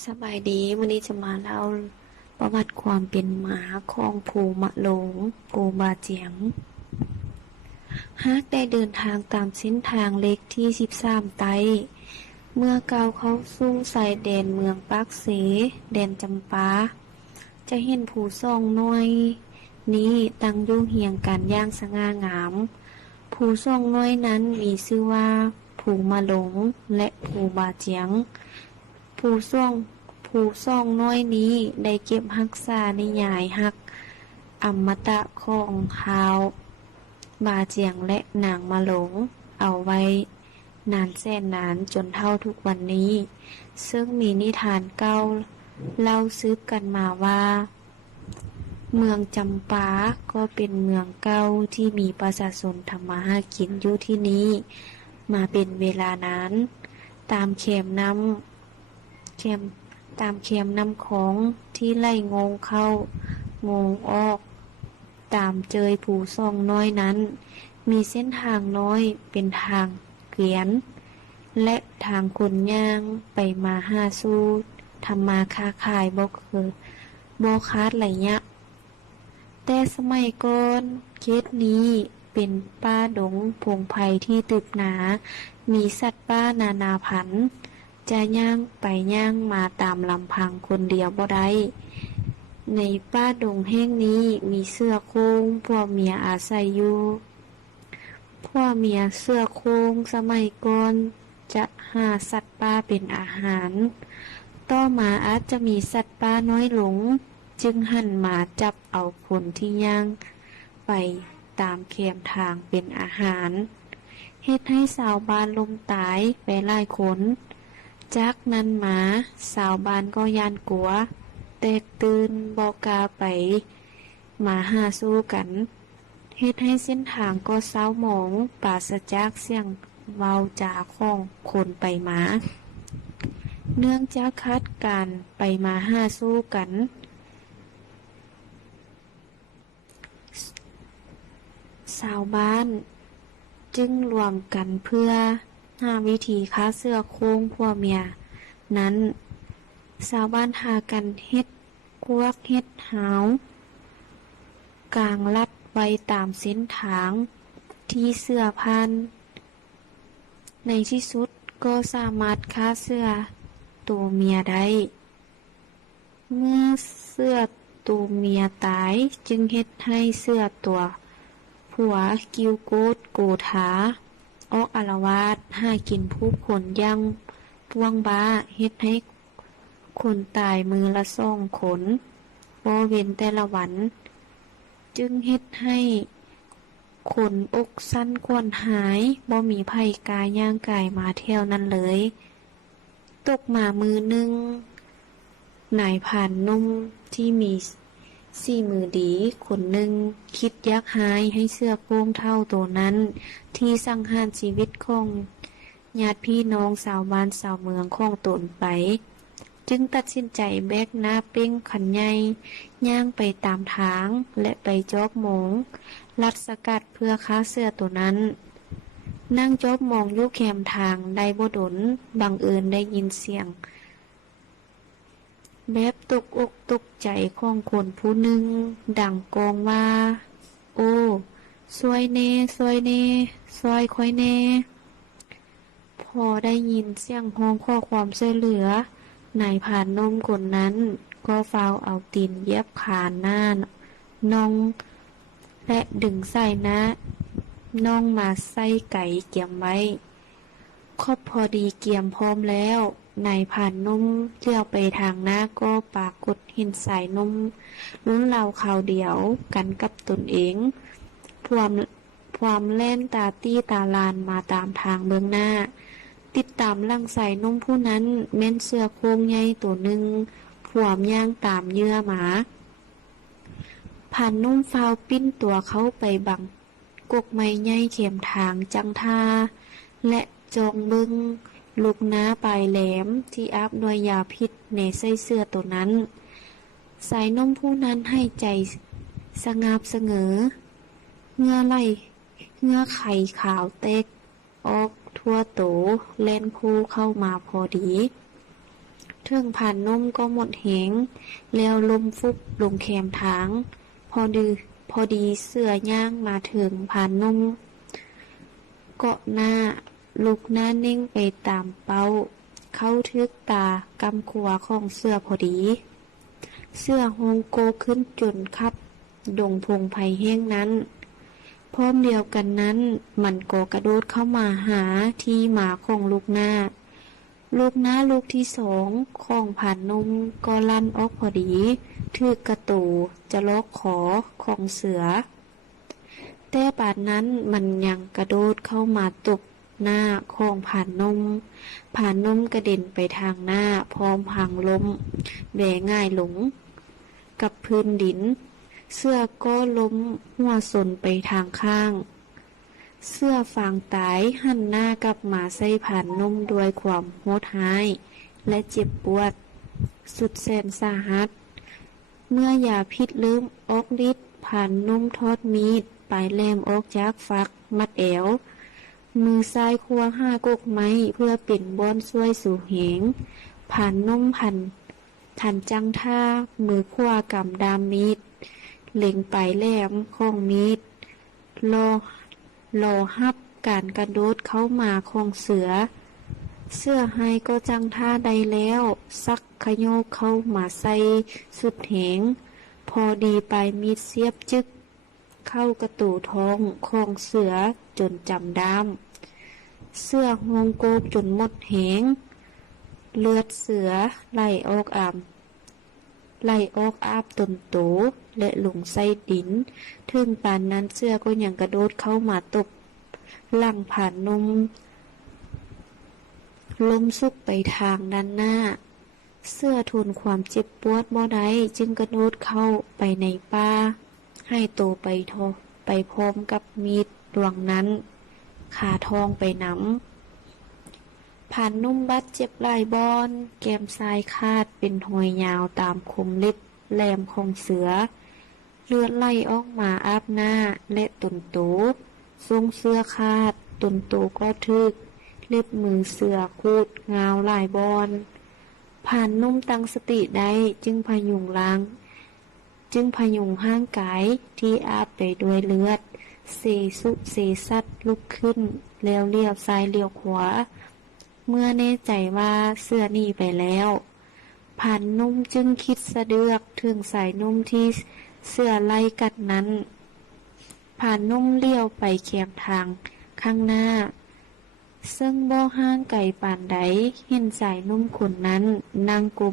สบายดีวันนี้จะมาเล่าประวัติความเป็นมาของภูมะโลงกูบาเจียงหากได้เดินทางตามเส้นทางเล็กที่ 13 ไต เมื่อก้าวเข้าสู่สายแดนเมืองปากเสแดนจำปา จะเห็นผูซ่องน้อย นี้ตั้งยู่เหียงกันย่างสง่างามผูซ่องน้อยนั้นมีชื่อว่าผูมะหลงและผูบาเจียง ผู้ซ่องผู้ซ่องน้อยนี้ได้เก็บรักษาในิยายฮัก อมตะของเขาบาเจียงและนางมาหลง เอาไว้ นานแสนนานจนเท่าทุกวันนี้ ซึ่งมีนิทานเก้าเล่าซืบกันมาว่า เมืองจำปาก็เป็นเมืองเก่าที่มีประชาชนทำมาหากินอยู่ที่นี้ มาเป็นเวลานาน ตามเข็มน้ำ เข็มตามเข็มน้ำของที่ไล่งงเข้างงออก ตามเจยผูซองน้อยนั้น มีเส้นทางน้อยเป็นทางเกียน และทางคนย่างไปมาห้าสู้ทำมาค้าขายบ่คือบ่คาดไหลยะแต่สมัยก่อนเขตนี้เป็นป้าดงพงไผ่ที่ตึบหนา มีสัตว์ป้านานาพันธุ์ จะย่างไปย่างมาตามลำพังคนเดียวบ่ได้ในป้าดงแห่งนี้มีเสื้อโค้งพ่อเมียอาศัยอยู่พ่อเมียเสื้อโค้งสมัยก่อนจะหาสัตว์ป่าเป็นอาหาร ต่อมาอาจจะมีสัตว์ป่าน้อยหลง จึงหันมาจับเอาคนที่ย่าง ไปตามเข็มทางเป็นอาหารเฮ็ดให้สาวบ้านลมตายไปหลายคน จากนั้นมาสาวบ้านก็ยานกลัว แตกตื่นบอกกาไปหมาหาสู้กันเฮ็ดให้เส้นทางก็เศร้าหมองปราศจากเสียงเวาจาของคนไปมา เนื่องจากคาดการไปมาห้าสู้กัน สาวบ้าน จึงรวมกันเพื่อ หาวิธีค้าเสื้อโค้งพัวเมีย นั้นสาวบ้านหากันเฮ็ดกวกเฮ็ดหาวกลางลัดไว้ตามเส้นทางที่เสื้อพัน ในที่สุดก็สามารถค้าเสื้อตัวเมียได้ เมื่อเสื้อตัวเมียตายจึงเฮ็ดให้เสื้อตัว ผัวกิวโกดโกธา ออกอารวาสหากินผู้คนยังปวงบ้าเฮ็ดให้คนตายมือละซ่องขนบ่เว้นแต่ละวัน จึงเฮ็ดให้คนอกสั้นควนหายบ่มีไผกายย่างกายมาเที่ยวนั้นเลย ตกมามือหนึงนายผ่านนุ่มที่มี สี่มือดีคนหนึ่งคิดยักหายให้เสื้อโค้งเท่าตัวนั้น ที่สังหารชีวิตของญาติพี่น้องสาวบ้านสาวเมืองของตนไป จึงตัดสินใจแบกหน้าเป้งขันใหญ่ย่างไปตามทางและไปจอบหมงลัดสกัดเพื่อค้าเสื้อตัวนั้น นั่งจอบมองยุแคมทางได้บ่ดนบังเอิญได้ยินเสียง แบบตกอกตกใจของคนผู้หนึ่ง ดังกองว่า โอ้สวยเน่สวยเน่ซอยคอยเน่พอได้ยินเสียงห้องข้อความช่วยเหลือนายผ่านนมคนนั้น ก็ฟาวเอาตีนเย็บขานหน้าน้อง และดึงใส่นะน้องมาใส่ไก่เกี่ยมไว้ครบพอดีเกี่ยมพร้อมแล้ว นายผ่านนุ่มเลี้ยวไปทางหน้าก็ปรากฏเห็นสายนุ่มลุ้นเราเขาเดียวกันกับตนเองควมความเล่นตาตี้ตาลานมาตามทางเบื้องหน้า ติดตามลังสายนุ่มผู้นั้นแม่นเสื้อโค้งใหญ่ตัวหนึ่งผวมย่างตามเยื่อหมาผ่านนุ่มฟาวปิ้นตัวเข้าไปบังกกไม้ใหญ่เข็มทางจังท่าและจองเบิง ลูกน้าปลายแหลมที่อาบด้วยยาพิษในไส้เสื้อตัวนั้น สายนมผู้นั้นให้ใจสงาบเสงอเงือไหลเงือไข่ขาวเต็ก ออกทั่วโตแล่นพูเข้ามาพอดีเทิงผ่านนมก็หมดเหงแล้วลมฟุบลงแคมทาง พอดีพอดีเสื้อย่างมาถึงผ่านนมเกาะหน้า ลุกหน้านิ่งไปตามเป้า เข้าทึกตากำขัวของเสื้อพอดี เสื้อฮงโกขึ้นจนคับ ดงพงไผ่แห้งนั้น พร้อมเดียวกันนั้น มันก็กระโดดเข้ามาหาที่หมาของลูกหน้า ลูกหน้าลูกที่สองของผ่านนมก็ลั่นออกพอดี ถือกระตูจะลอกขอของเสือ แต่ปานนั้นมันยังกระโดดเข้ามาตบ หน้าของผ่านนม ผ่านนมกระเด็นไปทางหน้าพร้อมพังล้มแหวง่ายหลง กับพื้นดิน เสื้อก็ล้มหัวสนไปทางข้าง เสื้อฟางตายหันหน้ากลับมาใส่ผ่านนุ่มด้วยความโหดหาย และเจ็บปวด สุดแสนสาหัส เมื่อยาพิษลืมออกฤทธิ์ผ่านนุ่มทอดมีดปลายแหลมออกจากฟัก มัดแอว มือซ้ายควงห้ากกไม้ เพื่อปิ่นบอนช่วยสู่เหงผ่านนุ่มพันทันจังท่า มือขวากำดามมีดเล็งปแหลมของมีดรอรอฮับการกระโดดเข้ามาของเสือ เสื้อไฮก็จังท่าใดแล้ว ซักขยโยกเข้ามาใส่สุดเหง พอดีไปมีดเสียบจึก เข้ากระตูท้องของเสือจนจำด้ามเสื้อหงโกกจนหมดเหง เลือดเสือไหลออกอามไหลออกอาบตนโตและหลงไส้ดิน ถึงปานนั้นเสื้อก็ยังกระโดดเข้ามาตบหลังผ่านนมล้มสุกไปทางด้านหน้า เสื้อทนความเจ็บปวดบ่ได้จึงกระโดดเข้าไปในป่า ให้โตไปทอไปพร้อมกับมีดดวงนั้น ขาทองไปน้ำผ่านนุ่มบัดเจ็บลายบอน แกมซ้ายคาดเป็นหอยยาวตามคมเล็บแหลมของเสือ เลือดไหลออกมาอาบหน้าและตุนโตทรงเสื้อคาดตุนโตก็ทึก เล็บมือเสือคูดงาวลายบอนผ่านนุ่มตั้งสติได้จึงพยุงล้าง จึงพยุงห้างกายที่อาบไปด้วยเลือดเสสุเสสัดลุกขึ้นแล้วเลี้ยวซ้ายเลี้ยวขวา เมื่อแน่ใจว่าเสื้อนีไปแล้วผ่านนุ่มจึงคิดสะเดือกถึงสายนุ่มที่เสื้อไล่กัดนั้น ผ่านนุ่มเลี้ยวไปเคียงทางข้างหน้า ซึ่งบ่ห้างไก่ป่านใดเห็นสายนุ่มคนนั้นนั่งกุม